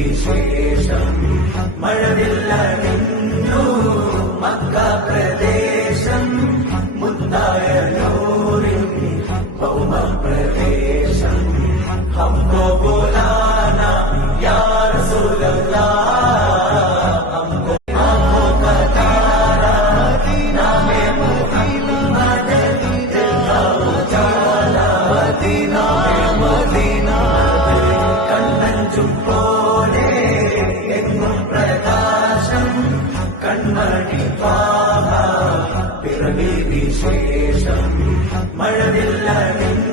വിശേഷം മഴവില്ലണിഞ്ഞു മക്ക പ്രദേശം മുത്തായ നൂറിൻ ഭൗമ പ്രദേശം ഹംകോ ബുലാനാ യാ റസൂലല്ലാഹ് ഹംകോ കൺമണി പാഹ പിറവി വിശേഷം മഴവില്ലണിഞ്ഞു